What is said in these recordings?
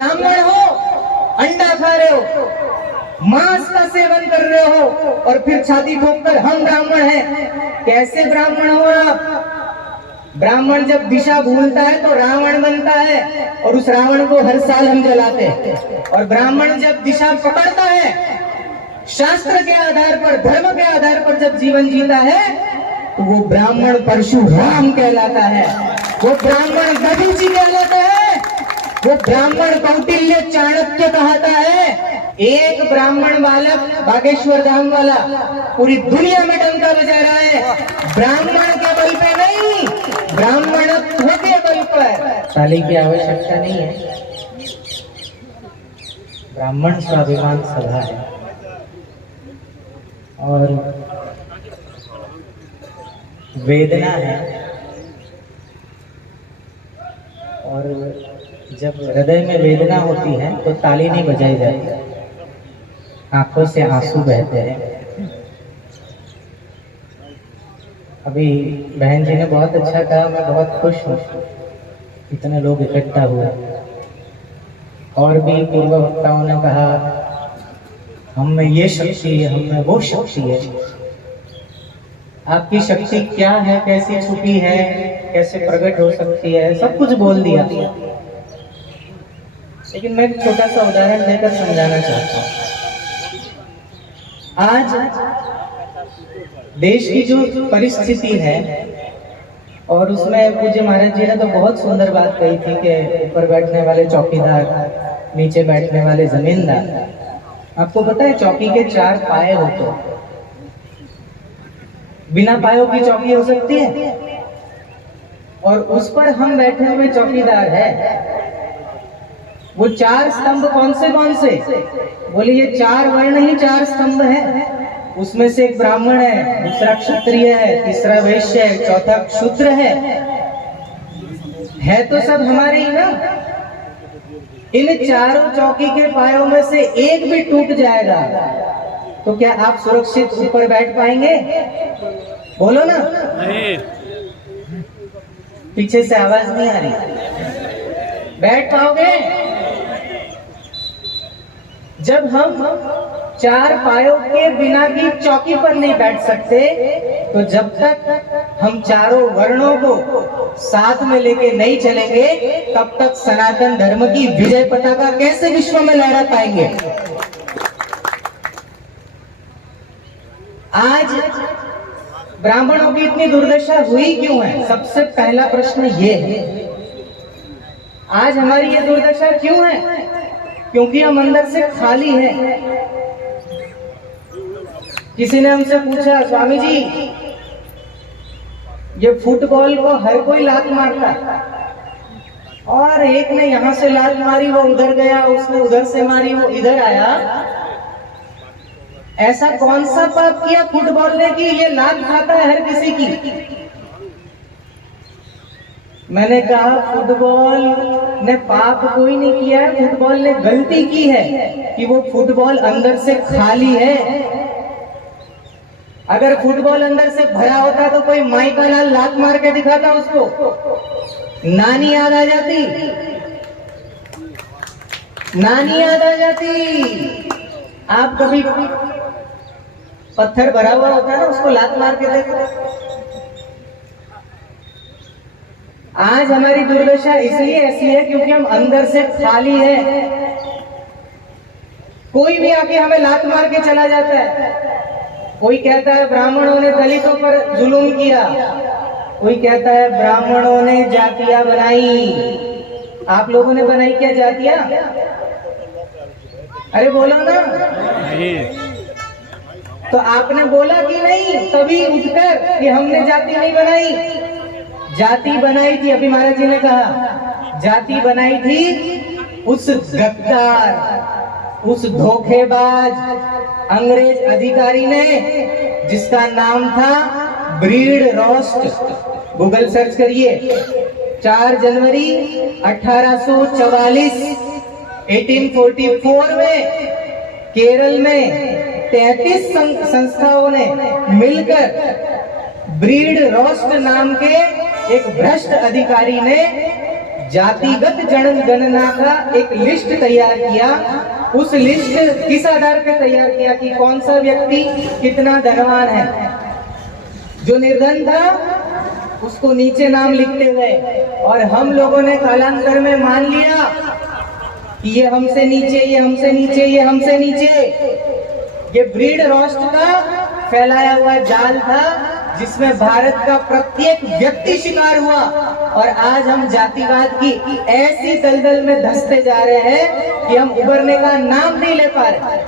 ब्राह्मण हो, अंडा खा रहे हो, मांस का सेवन कर रहे हो और फिर छाती ठोककर हम ब्राह्मण हैं। कैसे ब्राह्मण हो आप? ब्राह्मण जब दिशा भूलता है तो रावण बनता है और उस रावण को हर साल हम जलाते हैं। और ब्राह्मण जब दिशा पकड़ता है, शास्त्र के आधार पर, धर्म के आधार पर जब जीवन जीता है, तो वो ब्राह्मण परशुराम कहलाता है, वो ब्राह्मण दधीची कहलाता है, वो ब्राह्मण कौटिल्य चाणक्य कहता है। एक ब्राह्मण बालक बागेश्वर धाम वाला पूरी दुनिया में डंका बजा रहा है, ब्राह्मण के बल पे नहीं, ब्राह्मणत्व के बल पर। ताली की आवश्यकता नहीं है, ब्राह्मण स्वाभिमान सभा है। और वेदना है, और जब हृदय में वेदना होती है तो ताली नहीं बजाई जाती, आंखों से आंसू बहते हैं। अभी बहन जी ने बहुत अच्छा कहा, मैं बहुत खुश हूँ इतने लोग इकट्ठा हुए। और भी पूर्व वक्ताओं ने कहा हम में ये शक्ति है, हम में वो शक्ति है। आपकी शक्ति क्या है, कैसी छुपी है, कैसे प्रकट हो सकती है, सब कुछ बोल दिया। लेकिन मैं एक छोटा सा उदाहरण देकर समझाना चाहता हूँ। आज देश की जो परिस्थिति है, और उसमें पूज्य महाराज जी ने तो बहुत सुंदर बात कही थी कि ऊपर बैठने वाले चौकीदार, नीचे बैठने वाले जमींदार। आपको पता है चौकी के 4 पाए होते हैं, बिना पायों की चौकी हो सकती है, और उस पर हम बैठे हुए चौकीदार है। वो 4 स्तंभ कौन से? बोले ये 4 वर्ण ही 4 स्तंभ है। उसमें से एक ब्राह्मण है, दूसरा क्षत्रिय है, तीसरा वैश्य है, चौथा शूद्र है तो सब हमारे ही ना। इन चारों चौकी के पायों में से एक भी टूट जाएगा तो क्या आप सुरक्षित ऊपर बैठ पाएंगे? बोलो ना। पीछे से आवाज नहीं आ रही। बैठ पाओगे? जब हम 4 पायों के बिना की चौकी पर नहीं बैठ सकते, तो जब तक हम चारों वर्णों को साथ में लेके नहीं चलेंगे, तब तक सनातन धर्म की विजय पताका कैसे विश्व में लहरा पाएंगे? आज ब्राह्मणों की इतनी दुर्दशा हुई क्यों है? सबसे पहला प्रश्न ये है, आज हमारी ये दुर्दशा क्यों है? क्योंकि हम अंदर से खाली हैं। किसी ने हमसे पूछा, स्वामी जी ये फुटबॉल को हर कोई लात मारता, और एक ने यहां से लात मारी, वो उधर गया, उसने उधर से मारी, वो इधर आया, ऐसा कौन सा पाप किया फुटबॉल ने कि ये लात खाता है हर किसी की? मैंने कहा फुटबॉल ने पाप कोई नहीं किया है, फुटबॉल ने गलती की है कि वो फुटबॉल अंदर से खाली है। अगर फुटबॉल अंदर से भरा होता तो कोई माई का लाल लात मार के दिखाता उसको, नानी याद आ जाती, नानी याद आ जाती। आप कभी पत्थर भरा हुआ होता है ना, उसको लात मार के देखो। आज हमारी दुर्दशा इसलिए ऐसी है क्योंकि हम अंदर से खाली है। कोई भी आके हमें लात मार के चला जाता है। कोई कहता है ब्राह्मणों ने दलितों पर जुल्म किया, कोई कहता है ब्राह्मणों ने जातियां बनाई। आप लोगों ने बनाई क्या जातियां? अरे बोलो ना। तो आपने बोला कि नहीं तभी उठकर कि हमने जाति नहीं बनाई? जाति बनाई थी, अभी महाराज जी ने कहा, जाति बनाई थी उस गद्दार, उस धोखेबाज अंग्रेज अधिकारी ने, जिसका नाम था ब्रीड रोस्ट। गूगल सर्च करिए। 4 जनवरी 1844 1844 में केरल में 33 संस्थाओं ने मिलकर ब्रीड रोस्ट नाम के एक भ्रष्ट अधिकारी ने जातिगत जनगणना का एक लिस्ट तैयार किया। उस लिस्ट किस आधार पर तैयार किया कि कौन सा व्यक्ति कितना धनवान है। जो निर्धन था उसको नीचे नाम लिखते गए, और हम लोगों ने कालांतर में मान लिया कि ये हमसे नीचे, ये हमसे नीचे, ये हमसे नीचे। ये ब्रीड रोस्ट का फैलाया हुआ जाल था जिसमें भारत का प्रत्येक व्यक्ति शिकार हुआ, और आज हम जातिवाद की ऐसी दलदल में धंसते जा रहे हैं कि हम उबरने का नाम नहीं ले पा रहे।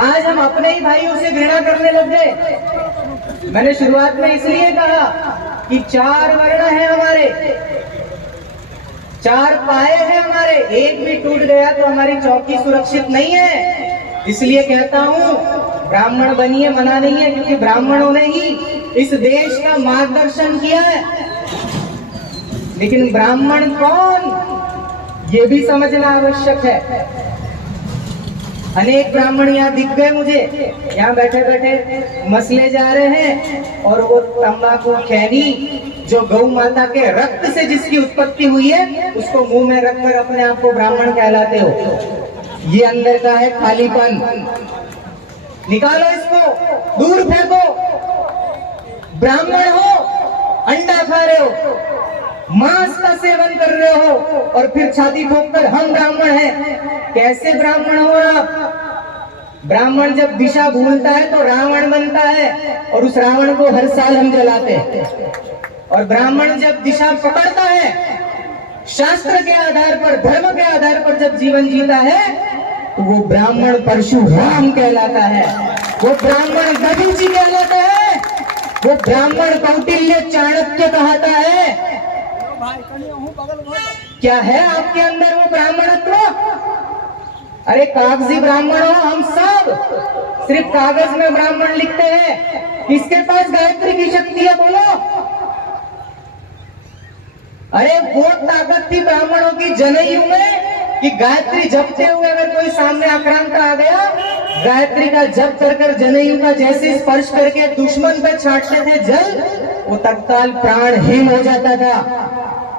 आज हम अपने ही भाइयों से घृणा करने लग गए। मैंने शुरुआत में इसलिए कहा कि 4 वर्ण हैं हमारे, 4 पाए हैं हमारे, एक भी टूट गया तो हमारी चौकी सुरक्षित नहीं है। इसलिए कहता हूं, ब्राह्मण बनिए, मना नहीं है, क्योंकि ब्राह्मणों ने ही इस देश का मार्गदर्शन किया है। लेकिन ब्राह्मण कौन, ये भी समझना आवश्यक है। अनेक ब्राह्मण यहाँ दिख गए मुझे, यहाँ बैठे बैठे मसले जा रहे हैं, और वो तंबाकू खैनी जो गौ माता के रक्त से जिसकी उत्पत्ति हुई है उसको मुंह में रखकर अपने आप को ब्राह्मण कहलाते हो। ये अंदर का है खालीपन, निकालो इसको, दूर फेंको। ब्राह्मण हो, अंडा खा रहे हो, मांस का सेवन कर रहे हो, और फिर छाती ठोककर हम ब्राह्मण हैं। कैसे ब्राह्मण हो आप? ब्राह्मण जब दिशा भूलता है तो रावण बनता है, और उस रावण को हर साल हम जलाते हैं। और ब्राह्मण जब दिशा पकड़ता है, शास्त्र के आधार पर, धर्म के आधार पर जब जीवन जीता है, तो वो ब्राह्मण परशुराम कहलाता है, वो ब्राह्मण दधीची कहलाता है, वो ब्राह्मण कौटिल्य चाणक्य कहता है। क्या है आपके अंदर वो ब्राह्मणत्व? अरे कागजी ब्राह्मण हो हम सब, सिर्फ कागज में ब्राह्मण लिखते हैं। किसके पास गायत्री की शक्ति है बोलो? अरे वो ताकत थी ब्राह्मणों की जनेऊ में कि गायत्री जपते हुए अगर कोई सामने आक्रांत आ गया, गायत्री का जप कर कर जनेऊ का जैसे स्पर्श करके दुश्मन पे छांटते थे जल, वो तत्काल प्राणहीन हो जाता था।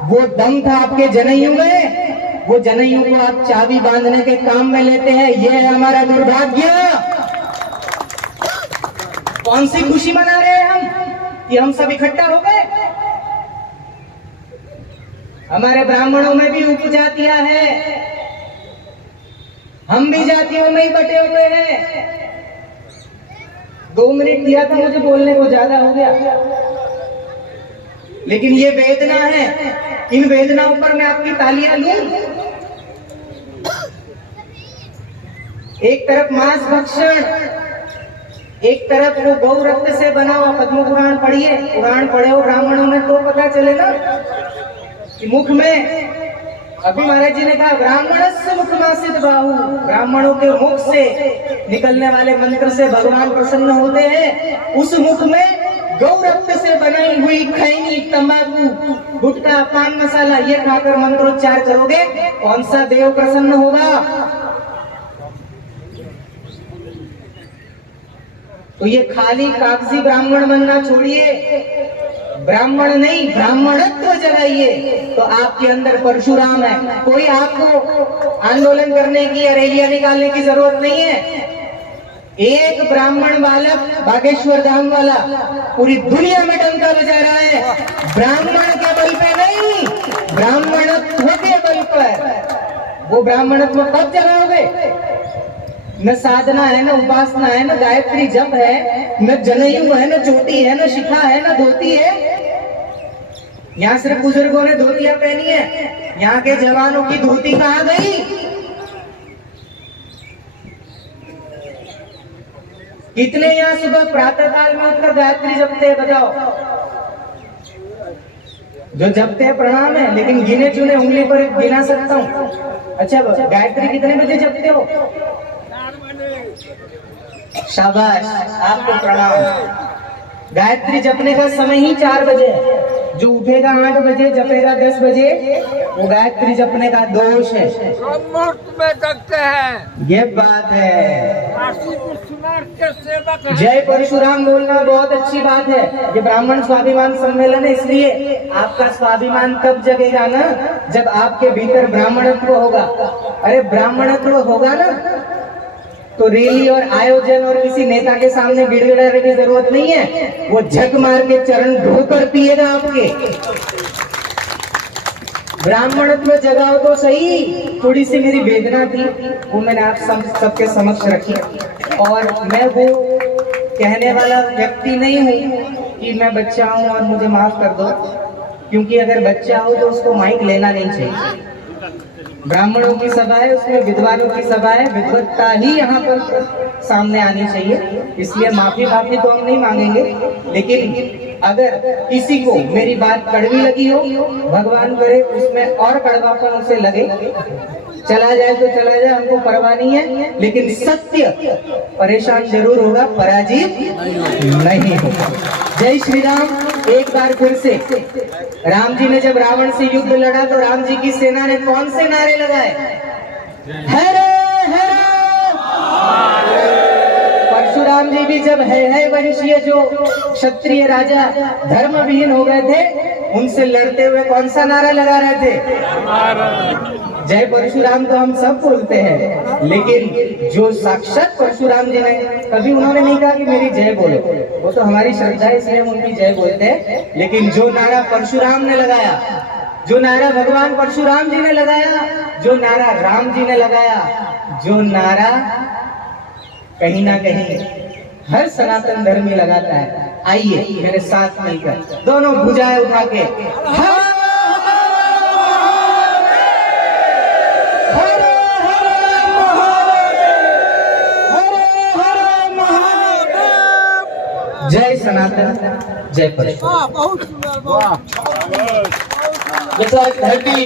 वो दम था आपके जनेऊ में। वो जनेऊ को आप चाबी बांधने के काम में लेते हैं, ये है हमारा दुर्भाग्य। कौन सी खुशी मना रहे हैं हम कि हम सब इकट्ठा हो गए? हमारे ब्राह्मणों में भी उपजातियां हैं, हम भी जातियों में ही बटे हुए हैं। 2 मिनट दिया था मुझे बोलने को, ज्यादा हो गया। लेकिन ये वेदना है, इन वेदनाओं पर मैं आपकी तालियां लूं। एक तरफ मांस भक्षण, एक तरफ वो गौ रक्त से बना हुआ। पद्म पुराण पढ़िए, पुराण पढ़े हो ब्राह्मणों ने तो पता चलेगा कि मुख में, अभी महाराज जी ने कहा ब्राह्मणस्य मुखमासित बाहु, ब्राह्मणों के मुख से निकलने वाले मंत्र से भगवान प्रसन्न होते हैं। उस मुख में गौ रक्त से बनाई हुई खैनी, तंबाकू, गुटखा, पान मसाला, ये खाकर मंत्रोच्चार करोगे, कौन सा देव प्रसन्न होगा? तो ये खाली कागजी ब्राह्मण बनना छोड़िए, ब्राह्मण नहीं ब्राह्मणत्व जगाइए, तो आपके अंदर परशुराम है। कोई आपको आंदोलन करने की या रैलियां निकालने की जरूरत नहीं है। एक ब्राह्मण बालक बागेश्वर धाम वाला पूरी दुनिया में डंका बजा रहा है, ब्राह्मण के बल पे नहीं, ब्राह्मणत्व के बल पर। वो ब्राह्मणत्व कब जगाओगे? न साधना है, न उपासना है, न गायत्री जप है, न जनेऊ है, न चोटी है, न शिखा है, न धोती है। यहाँ सिर्फ बुजुर्गों ने धोतियां पहनी है, यहाँ के जवानों की धोती कहाँ गई? कितने यहाँ सुबह प्रातः काल में उठकर गायत्री जपते हैं बताओ? जो जपते हैं प्रणाम है, लेकिन गिने चुने उंगली पर गिना सकता हूँ। अच्छा, गायत्री कितने बजे जपते हो? शाबाश, आपको प्रणाम। गायत्री जपने का समय ही 4 बजे है। जो उठेगा 8 बजे, जपेगा 10 बजे, वो गायत्री जपने का दोष है। मुहूर्त में जगते हैं, ये बात है। काशी विश्वनाथ के सेवक हैं। जय परशुराम बोलना बहुत अच्छी बात है। ये ब्राह्मण स्वाभिमान सम्मेलन है, इसलिए आपका स्वाभिमान तब जगेगा ना जब आपके भीतर ब्राह्मणत्व होगा। अरे ब्राह्मणत्व होगा ना तो रैली और आयोजन और किसी नेता के सामने गिड़गिड़ाने की जरूरत नहीं है। वो झक मार के चरण धोकर पिएगा आपके। ब्राह्मणत्व जगाओ तो सही। थोड़ी सी मेरी वेदना थी, वो मैंने आप सबके समक्ष रखी। और मैं वो कहने वाला व्यक्ति नहीं हूँ कि मैं बच्चा हूँ और मुझे माफ कर दो, क्योंकि अगर बच्चा हो तो उसको माइक लेना नहीं चाहिए। ब्राह्मणों की सभा है, उसमें विद्वानों की सभा है, विद्वत्ता ही यहाँ पर सामने आनी चाहिए। इसलिए माफी तो हम नहीं मांगेंगे, लेकिन अगर किसी को मेरी बात कड़वी लगी हो, भगवान करे उसमें और कड़वापन उसे लगे, चला जाए तो चला जाए, हमको परवाह नहीं है। लेकिन सत्य परेशान जरूर होगा, पराजित नहीं होगा। जय श्री राम। एक बार फिर से राम जी ने जब रावण से युद्ध लड़ा तो राम जी की सेना ने कौन से नारे लगाए? हरे हरे। परशुराम जी भी जब है वंशीय जो क्षत्रिय राजा धर्मविहीन हो गए थे, उनसे लड़ते हुए कौन सा नारा लगा रहे थे? जय परशुराम तो हम सब बोलते हैं, लेकिन जो साक्षात परशुराम जी ने, कभी उन्होंने नहीं कहा कि मेरी जय बोलो, वो तो हमारी श्रद्धा है इसलिए हम उनकी जय बोलते हैं। लेकिन जो नारा परशुराम ने लगाया, जो नारा भगवान परशुराम जी ने लगाया, जो नारा राम जी ने लगाया, जो नारा कहीं ना कहीं हर सनातन धर्मी लगाता है। आइए मेरे साथ मिलकर दोनों भुजाएं उठा के जय सनातन, जय परशुराम। बहुत सुंदर, बहुत धरती